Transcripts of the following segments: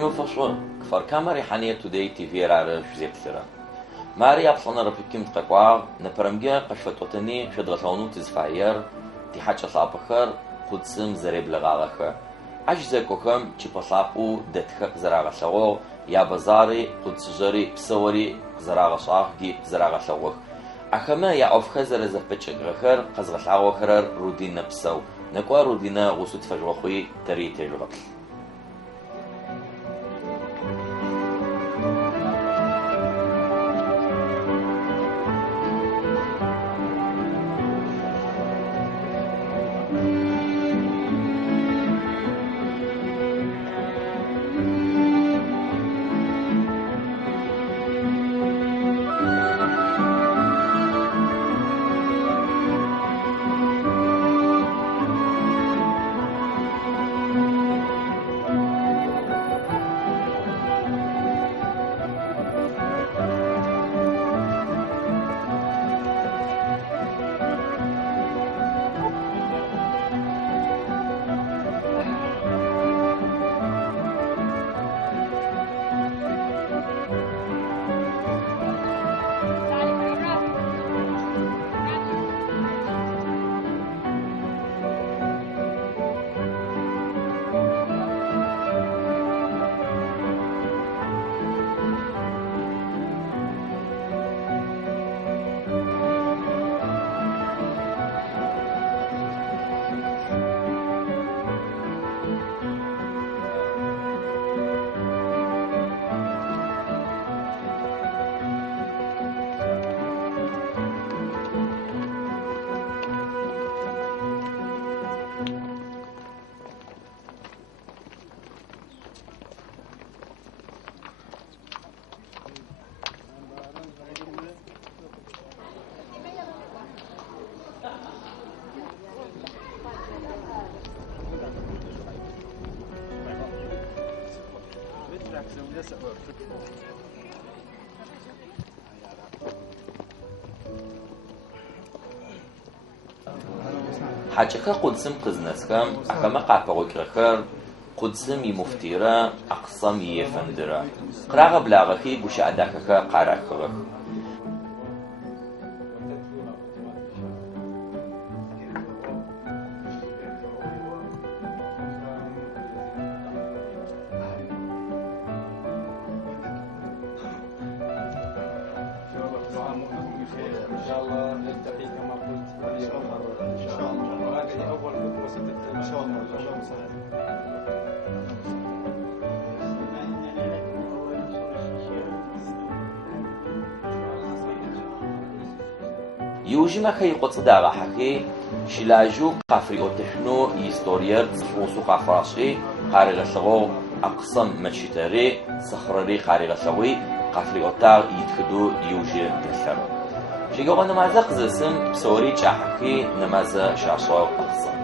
شو مفشوا كفر كاميرا حنية توداي تي في رعرف زيت ثرا ماري أبصنا ربكم تقوى نبرمجة قشفتوتني شدغتونو تزفاير تحاج صابخر قدسم زريب لغاغخ عجزكوكم تشبصابو دتخ زراغسو يا بزاري قدسجري بسوري زراغصاغ جي زراغسوغ أخما يا أفخزر زفبتشغخر قزغساغوخر رودين نبسو نكوا رودينا غسوت فجوخوي تري تجربة حاجة قدسم قزنسكم أكما قابوكرخر قدسم يمفتيرا أقسم يفندرا قراغ بلاغخي بوشا أداكخا قارخخ يوجما خي قصدا حكي شلاجو قفري اوتشنو يستورير وسو قفراشي قارغسو اقسم مشتري صخرري قارغسوي قفري اوتار يتخدو يوجي تسر شيغو نمازق زسم بسوري تشحكي نمازا شاشو اقسم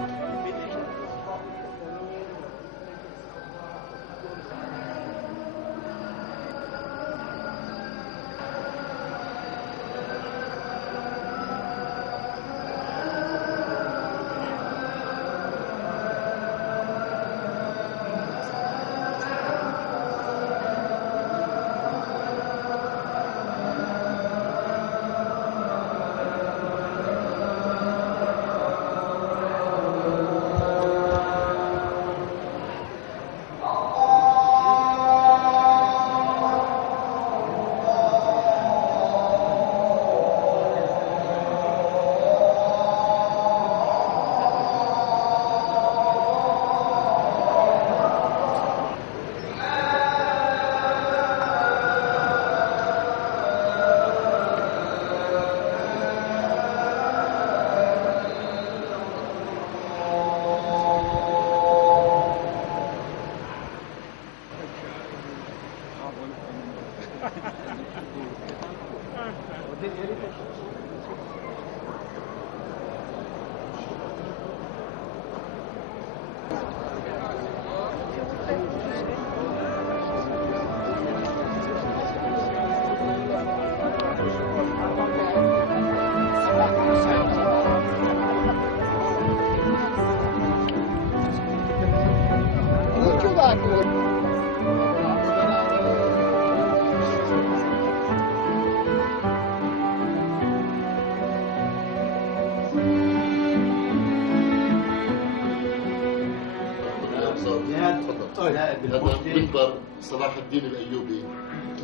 هذا منبر صلاح الدين الأيوبي.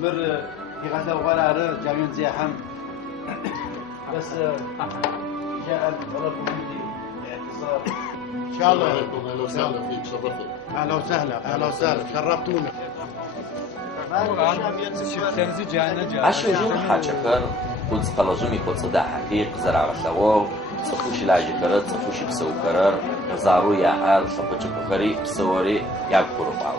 مر يغزل غرارة جامعين زيحم بس جاء الطلب مني الاعتصام. إن شاء الله. أهلا وسهلا فيك، شرفت. أهلا وسهلا، أهلا وسهلا، شرفتونا. عشوجين حاجكر قدس قلزومي قدس دا حقيق زرع غسلو صفوش لاجكرت صفوش بسو كرر زارو ياهر صفوش بخري بسوري يابكرو باو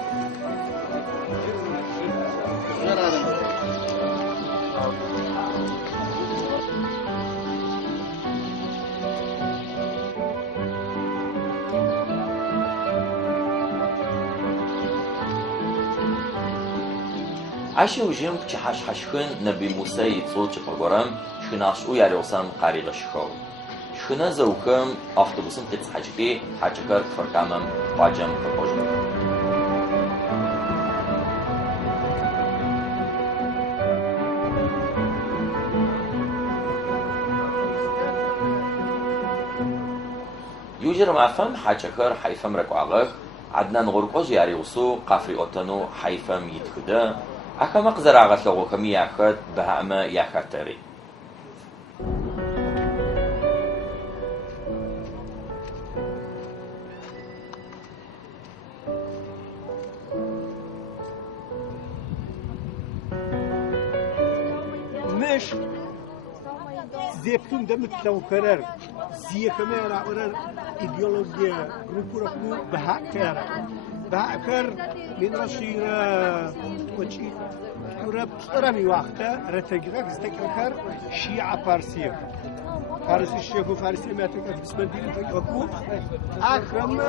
عشوجين بچحشخن نبي موسى يتصل چپگورم شناشو ياريوسم قاريغشخو شنا زوكم автобусم قيص حاجكي حاجكر فرقامم واجم بقوجم يوجر معفم حاجكر حيفم ركوعغ عدنان غرقوز ياريوسو قافري اوتنو حيفم يتخده أكا مقدر عغت لغو كمي ياخد بهاما ياخدتري مش زيبتون دمت لو كرر زي كمان عورر إيديولوجيا روكوركو بهاكر بهاكر من رشير وشي رب تراني وقته رتجرك استكرر شيعة فارسية فارسي الشيخ وفارسي ما تقدر بسم الله تقول أكرم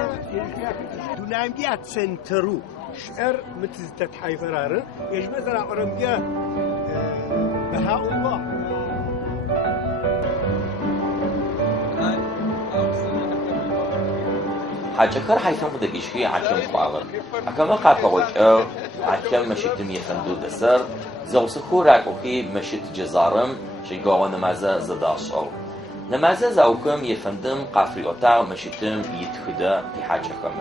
دونايم دي أتسنترو شعر متزتت حيفرار يجمع زرع أورمجا بهاء الله حاجكر حيثم دقيشكي عكم قاغر أكما قاقوش عكم مشيت ميفندو دسر زوسخو راكوكي مشيت جزارم شيقاو نمازة زداش أو نمازة زاوكم يفندم قافريوتا مشيتم يتخدا في حاجكم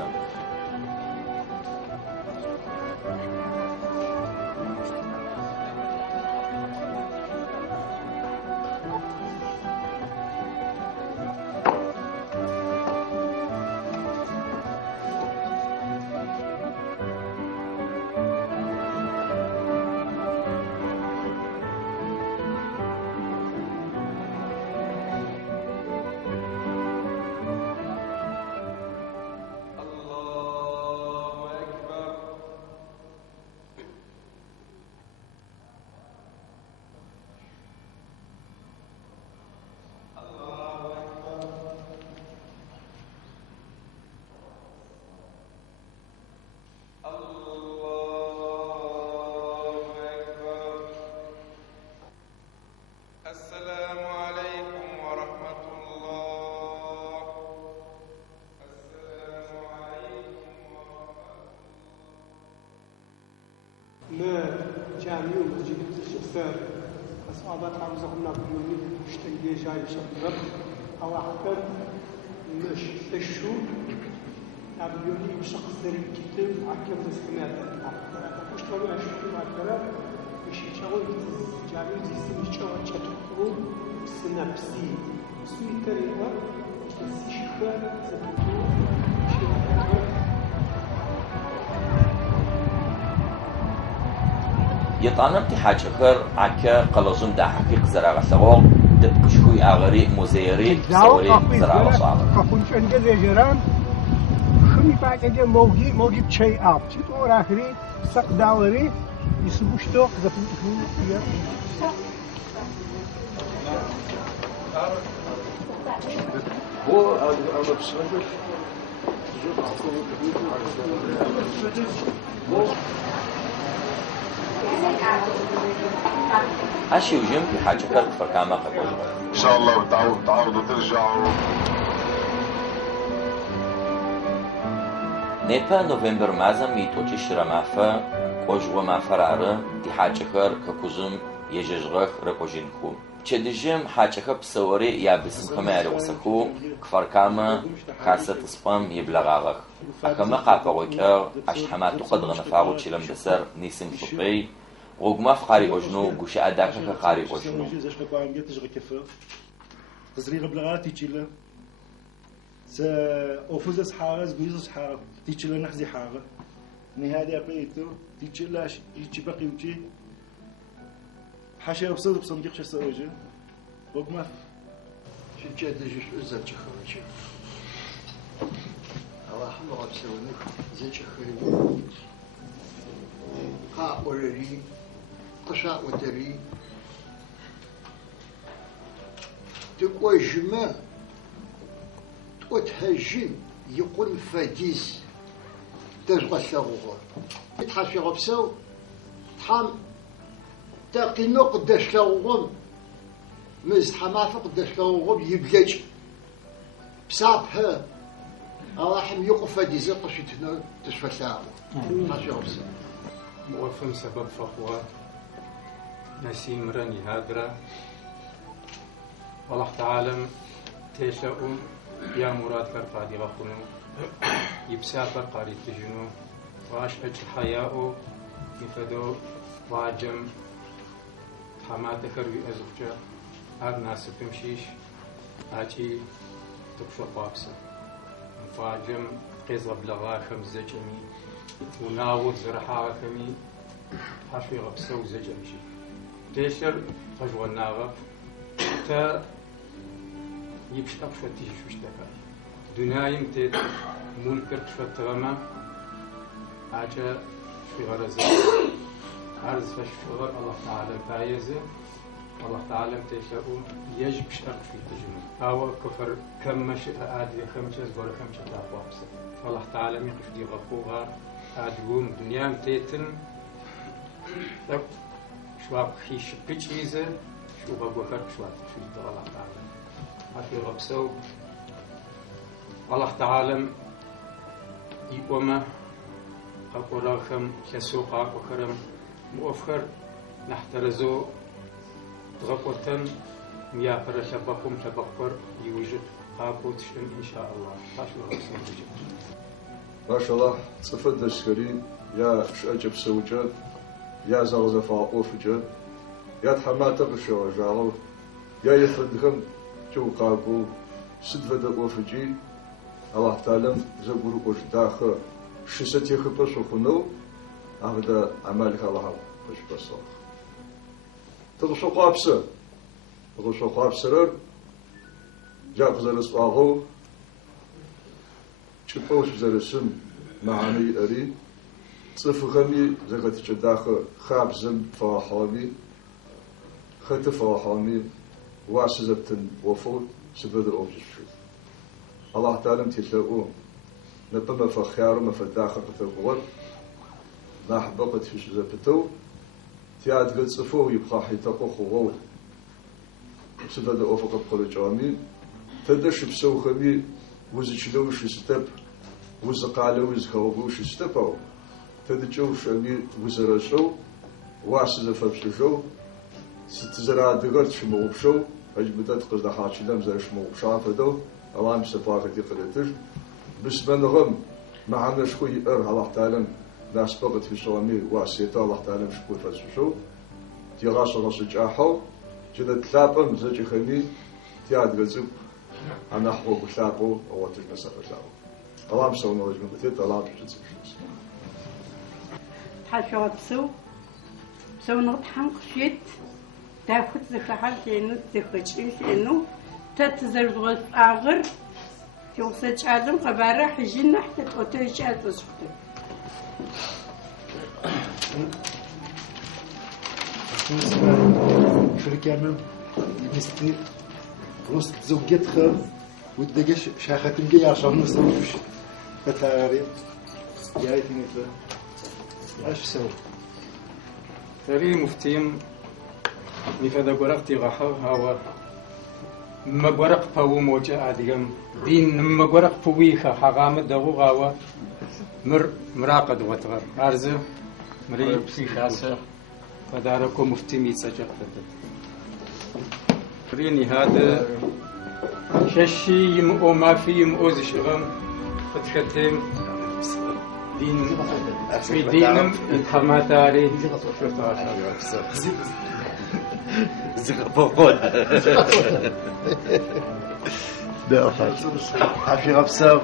جامعي ومسجد الشفار أصحابات حافظهم نابليوني اشتنجي جاي شبرب أو أحكام مش تشو نابليوني بشخص سري كتب أحكام تسكنات أكوش طبعا أشوفه مع الكلام مش يشاول جامعي زيسي مش يشاول تشتكو سنابسي سوي تريوا تسي شخار زبطو يطعنبتي حاجكر عكا قلزم دا حقيق زرع غسلو دبكشكوي أغري موزيري سوري زرع غسلو كفون شنجة زي جرام خمي باقي موجي بشي آب تطور آخري سق داوري يسبوش توق زفون فيها هو أنا بشرفك عشي وجيم في حاجكر فرقامة قبول إن شاء الله تعاودوا ترجعوا. نيبا نوفمبر مازم يتوجي شرمافة قوجوا مافرارة دي حاجكر ككوزم يجيجغخ رقوجينكو تشدجم حاجة بسوري يا باسم خماري وسكو كفركامة خاصة سبام يبلغاغ أكما قاقوك أش حماتو قدر نفاغو تشلم بسر نيسم فطي وقما فقاري أجنو قوش أداك فقاري أجنو تزريغ بلغاتي تشيلا أوفوزس حارس بيزس حارس تيجي نحزي حارة نهاية قيتو تيجي لاش يجي بقي وجي حاشا بصدق بصنديق شو سويجي وقما شو جد جش أزل شخرج الله الله بسونك زي شخرج قا ورري قشا ودري تقوى جمع وتهجم يقول فديس تجغى الثغوغ يتحاشي غبسو تحام تاقينو قداش ثغوغ مز حمافة قداش ثغوغ يبلج بسابها راح يوقف فديس يقشتنا تشفى ثغوغ تحاشي غبسو موفم سبب فخوة نسيم راني هادرة والله تعالى تشاؤون يا مراد كرقادي غخنو يبسافر قاري تجنو واش أجل حياء يفدو واجم حماد كروي أزوجة هاد ناس بمشيش أجي تبشو قابسة واجم قيزة بلغا خمسة جمي وناوض زرحا خمي حشوي غبسة وزجمشي تيشر فجوة الناغف تا يبش أقشى تيجي شوش دكاي دنيايم تيت ملكر شوى تغمى عجا في غرزة عرض فشفغر الله تعالى فايزة الله تعالى تيشاؤون يجب شرق في التجنب أو كفر كم مشي آدي خمسة ولا خمسة تاقوابسة الله تعالى ميقف دي غفوها آدقوم دنيايم تيتن شواب خيش بيتشيزة شو بقوكر شواب شو الله تعالى في غبسو الله تعالى يقوم قرارهم كسوقا وكرم مؤخر نحترزو غفوتن ميا فرشبكم تبقر يوجد قابوت إن شاء الله فاشل غبسو ما شاء الله صفد السكرين يا شأجب سوجد يا زغزفا أوفجد يا تحمات غشو جارو يا يفندهم جو قابو سدفد أوفجي الله تعالى زبور وش داخل شستي خبص وخنو هذا أمالك الله وش بصاخ تغشوا قابسة تغشوا قابسة جاب زرس أغو شبوش زرسم معاني أري صف خمي زغتي داخل خابزم فواحامي خت فواحامي واسزبتن وفود سبدر أوجشوا الله تعالى تلاقوه نبما فخيار ما فداخل قتل نحبقت في شزبتو تياد قد صفوه يبقى حيتقو خوول سبدر أوفق بقل جامين تدش بسو خمي وزشلوش ستب وزقالوز خوبوش ستبو تدجوش أمي وزرشو واسزفبشو ستزرع دغرت شموبشو أجبدت قصد حاجلم زر شموبشا فدو ألام سفاقتي قريتش بس بنغم معنا شكوي الله تعالى ناس بقت في صوامي واسيتا الله تعالى شكوي فسشو تيغاس راس جاحو جد تلابم زج خني تياد غزب انا حقو بشاقو او تجنا سفساو ألام سونا وجن بتيت ألام جتسش تحشوت سو نطحن قشيت تاخذ زكحل كأنه تخشيش إنه تتزرع الآخر توصل عالم خبره حجنا حتى تقطعش أتصفته. شركة من مستي وسط زوجتها ودقش شاختم جاي عشان نسويش بتعرف يا ريتني ايش سوي تري مفتيم نفذ قرقتي غحو هوا ما قرق فو موجة أديم دين ما قرق فويخا حقام دغو غاوا مراقد وتغر أرزه مريب في خاصة فداركو مفتيم يتسجل فريني هذا ششي يمقو ما في يمقو زشغم فتشتم دين في دينم يتحماتاري زغبوقون ده عافي غبساو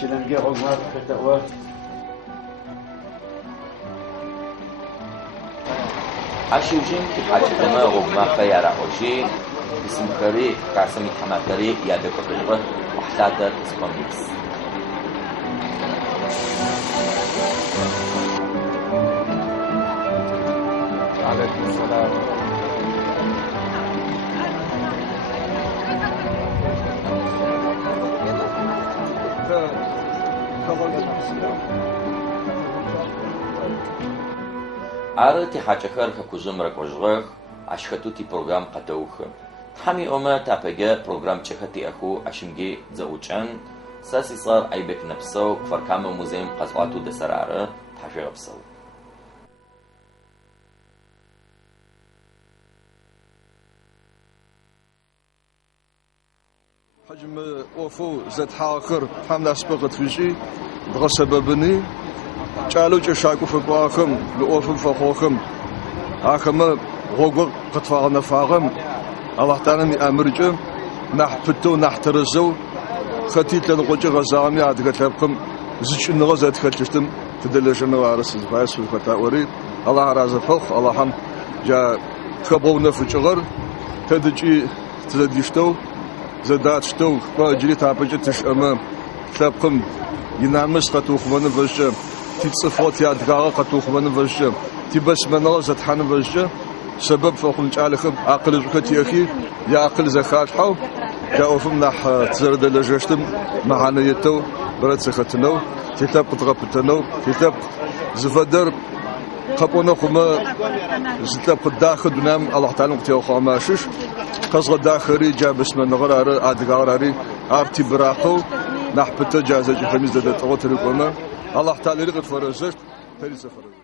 تلنقى عقمات كتاوه عشوجين تحاجة دماء غبما خيارا عجي اسم خريق كاسمي حماتري يادك الرغة وحلاتة اسكوميكس عليكم السلام عارتي حاجة خير كوزم ركوزغخ عشختوتي برنامج قطوخ حمي أما تابجة برنامج شختي أخو عشمجي زوجان ساسي صار أيبك نفسه فركامه موزيم قصواتو دسرارة تحشي غبسو حجم وفو زد حاخر حمد أسبقت فيشي بغى سببني قالوا جشاكو فقواخم لوفم فخوخم آخم غوغ قطفاغنا فاغم الله تعالى أمرجم نحبتو نحترزو خطيت لنقوج غزامي عدقتلكم زيش نغزت خلتشتم تدلجنا وارس بايس وفتاوري الله راز فخ الله هم جا خبونا فجغر تدجي تديشتو زداتشتو باجري تابجي تشأمام تلقم ينامس قطوخ من فجم تتصفوت يا دقاقة قطوخ من فجم تبس من غزت حن فجم سبب فوقن جالخم عقل زكتي أخي يا عقل زخات حو جاء فم نح تزرد لجشتم معنا يتو برد سختنو كتاب قطغبتنو كتاب زفدر قبونا خما زتاب قد داخل بنام الله تعالى قتيو خاماشش قصغ داخري جابس من غرار ادغاراري ارتي براقو نحبت جازج خميس دد طوتركوما الله تعالى رغت فرزت تري سفر